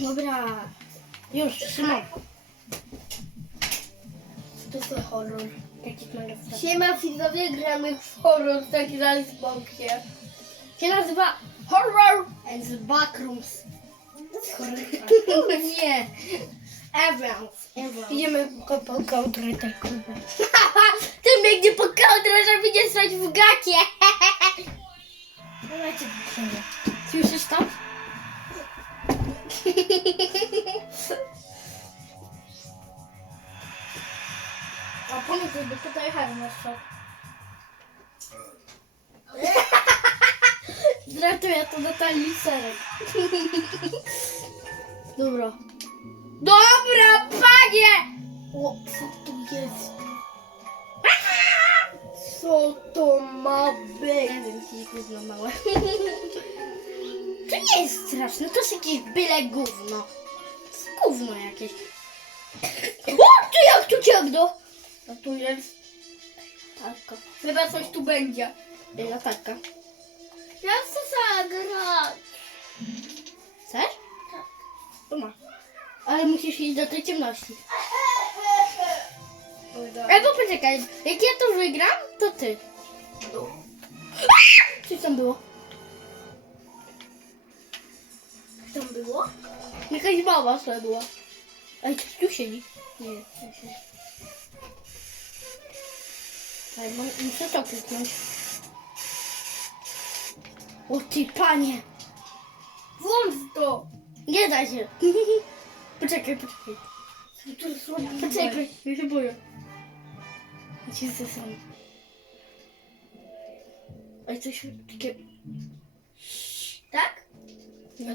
Dobra. Już, Szymon. To jest horror. Jaki mega. Siema widzowie, gramy w horror taki na Xboxie. Się nazywa Horror and the Backrooms. Nie. Evans. Idziemy po, po kołdrę tej kubę. Ty biegnie po kołdrę, żeby nie stać w gacie. Słyszysz to? A pamiętaj, bo tutaj Harry masz szok. Dratuję to Natalii Serek. Dobra. Dobra, panie! O, co tu jest? Co to ma być? Nie wiem, jakieś gówno małe. To nie jest straszne, to jest jakieś byle gówno. Gówno jakieś. O, ty jak tu ciemno? A tu jest latarka. Chyba coś tu będzie. Latarka. Ja chcę zagrać. Chcesz? To ma. Ale musisz iść do tej ciemności. Ej, bo poczekaj, jak ja to wygram, to ty. Coś tam było? Tam było? Jakaś baba szedła. Ej, tu siedzi. Nie, tu siedzi. Mo- muszę to kliknąć. O ty panie! Włącz to. Nie da się. poczekaj, poczekaj. Co tu zrobiłeś? Poczekaj, ja się boję. Ja cię zesam. Ej, coś takie... Tak? Chcesz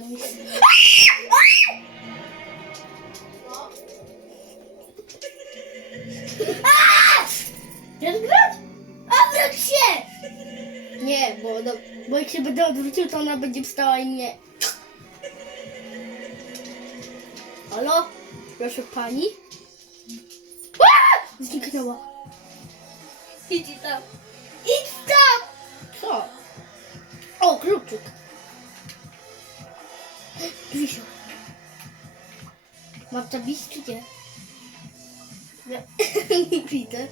grać? Odwróć się! Nie, bo, do, bo jak się będę odwrócił, to ona będzie wstała i mnie... Halo? Proszę pani? Aaa! Zniknęła. Idź tam. Idź tam! Co? O, kluczyk. Drzwi się. Mam to bić czy nie? Nie. nie widzę.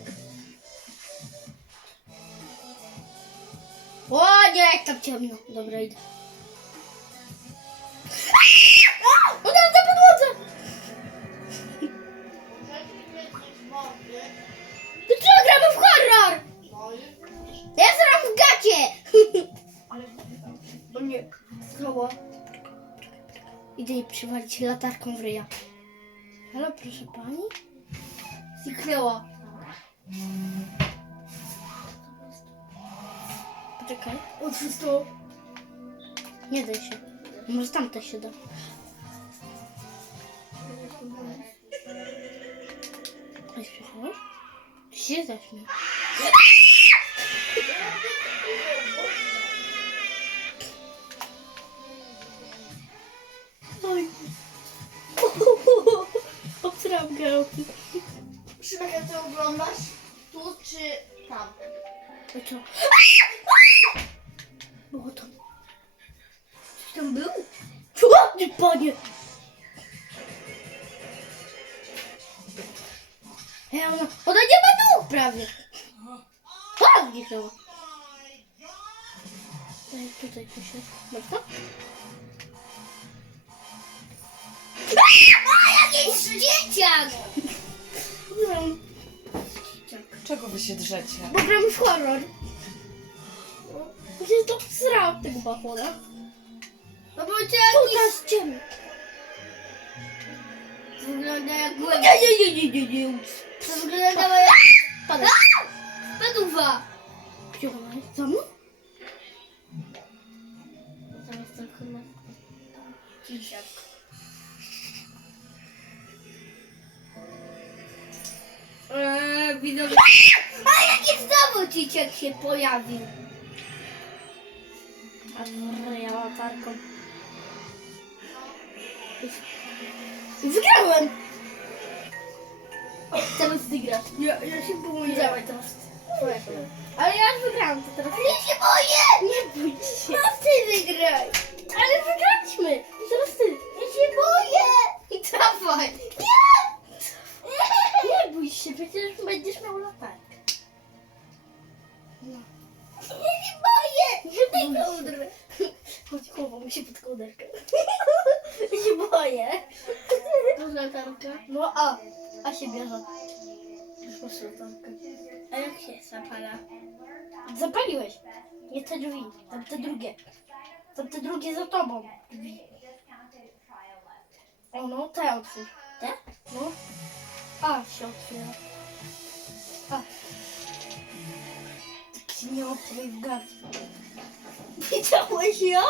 O nie, jak tam ciemno. Dobra, idę. O, tam za podłodze! To co, gramy w horror? Ja zaraz w gacie! O nie. Znowu. Idę jej przywalić latarką w ryja. Halo, proszę pani? Zniknęła. Poczekaj. Otwórz to. Nie daj się. Może tam też się da. Ej, słyszałeś? Ty się zaśmiał. Gałki. Szymek, jak ty oglądasz? Tu czy tam? To co? Było tam. Coś tam był? Co ty, panie? Ej, ona, ona nie ma nóg prawie. O, zniknęła. Ej, tutaj coś jest. Można? A, jakiś dzieciak! Gram. Czego wy się drzecie? Bo gram w horror. Gdzie to srał tego bachora? No bo cię Tu jakiś... teraz ciemno. Wygląda jak głęb... Nie, nie, nie, nie, nie, nie. To wyglądało jak... Padaj. Peduwa! Gdzie ona jest? Za mną? Zamiast tylko na... Dzieciak. Widzowie... A jaki znowu dzieciak się pojawił? A ja latarką. Wygrałem! Teraz ty grasz. Ja, ja się boję. Działaj teraz. Ale ja już wygrałam, to teraz Ja się boję! nie boję. Masz latarkę? No a, a się bierze. Już masz latarkę. A jak się zapala? Zapaliłeś. Nie te drzwi, tam te drugie. Tam te drugie za tobą. Drzwi. O no, te otwórz. Te? No. A się otwiera. A. Tak się nie otwieraj w gardle. Widziałeś ją?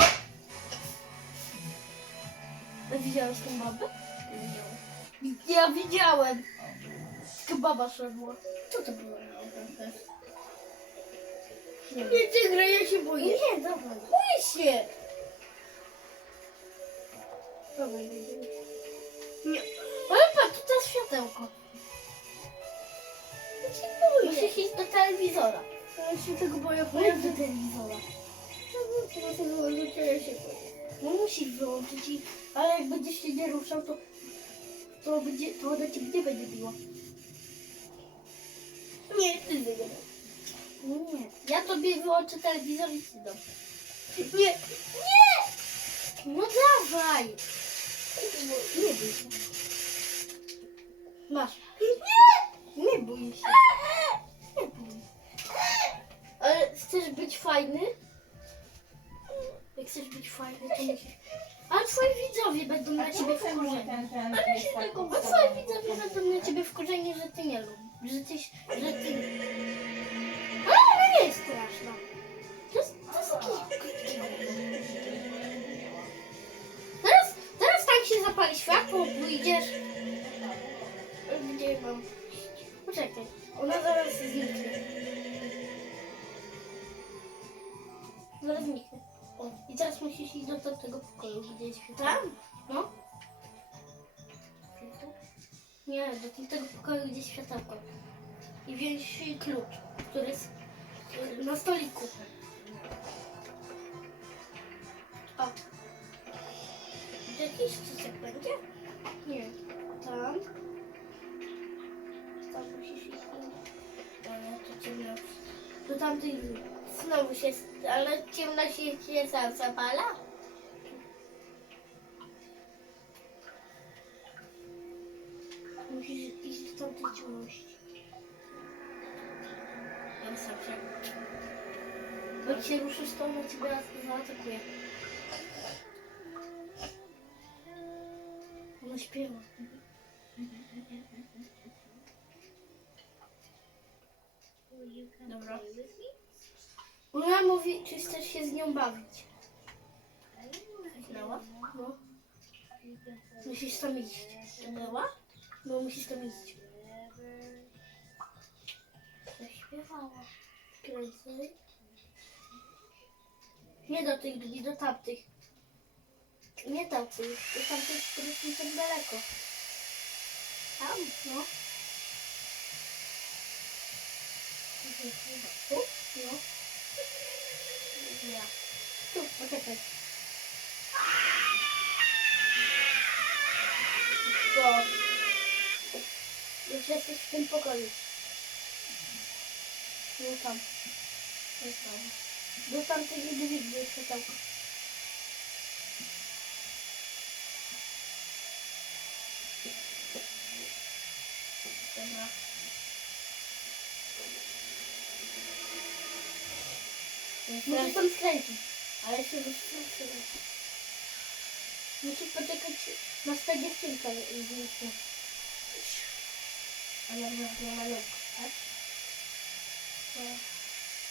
Widziałeś tę babę? Ja widziałem. Tylko baba szedła. Co to było? Nie. Nie, tygra, ja się boję. Nie, dobra. Boję się. Dobra, nie. Ale patrz, to jest światełko. Ja się boję. Musisz iść do telewizora. Ja się tego boję. Chodź do telewizora. Teraz wyłączyć, ja się boję. No musisz wyłączyć i... Ale jak będziesz się nie ruszał, to... To będzie... To ona cię nie będzie biła. Nie, ty wygrasz. No nie. Ja tobie wyłączę telewizor i ci dam. Nie, nie! No dawaj! Nie bój się. Masz. Nie! Nie bój się. Nie bój. Ale chcesz być fajny? A twoi widzowie będą na ciebie wkurzeni. Ale się tego A twoi widzowie będą na ciebie wkurzeni, że ty nie lubisz. Że ty... Że ty... Ale nie jest straszna. To jest, to jest jakieś... Teraz, teraz tam się zapali światło, pójdziesz... Gdzie mam? Poczekaj, ona zaraz zniknie. Zaraz zniknie. I teraz musisz iść do tamtego pokoju, gdzie jest. Tam? No. Nie, do tamtego pokoju, gdzie jest światełko. I wziąć klucz, który jest y, na stoliku. O. Jakiś cycek będzie? Nie. Tam. Tam musisz iść. Ale to ciemno. Do tamtej drzwi. Znowu się... Ale ciemno się, się sam zapala? Musisz iść do tamtej ciemności. Sam się... Jak się ruszysz, to ona za- zaatakuje. Ona śpiewa. Dobra. Ona mówi, czy chcesz się z nią bawić. Znała? No. Musisz tam iść. Była? No, musisz tam iść. Zaśpiewała. Kręcaj. Nie do tych drzwi, do tamtych. Nie tamtych, do tamtych, które są tak daleko. Tam, no. Tu? No. Ja. Tu, poczekaj. To. Już jesteś w tym pokoju. No tam. Jest tam. Do tamtych drzwi, gdzie jest światełko. Dobra. Musisz tam skręcić. Ale się rozkręcić. Musisz poczekać, masz ta dziewczynka zniknie. Ale nie ma nóg, tak?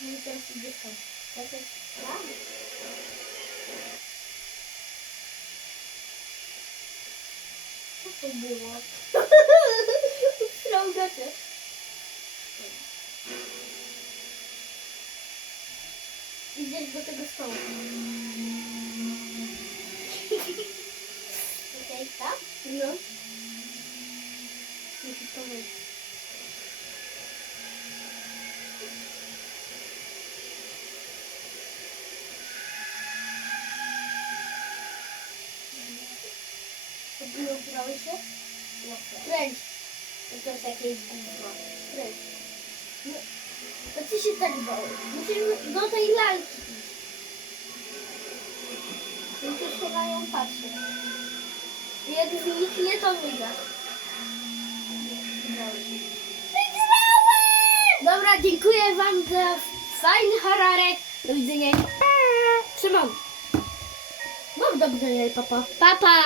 No i teraz idziesz tam. Tak jest tam. Co to było? Strągacie. Idziesz do tego stołu. Tutaj tam? No. Musisz to wejść. Odbierałeś się? Kręć. To jest jakieś gówno. No, ty się tak bałeś. Musimy do tej lalki na nią patrzeć. I Jak zniknie, to wygra. Dobra, dziękuję wam za fajny horrorek. Do widzenia. Trzymam. No dobrze, papa. Papa.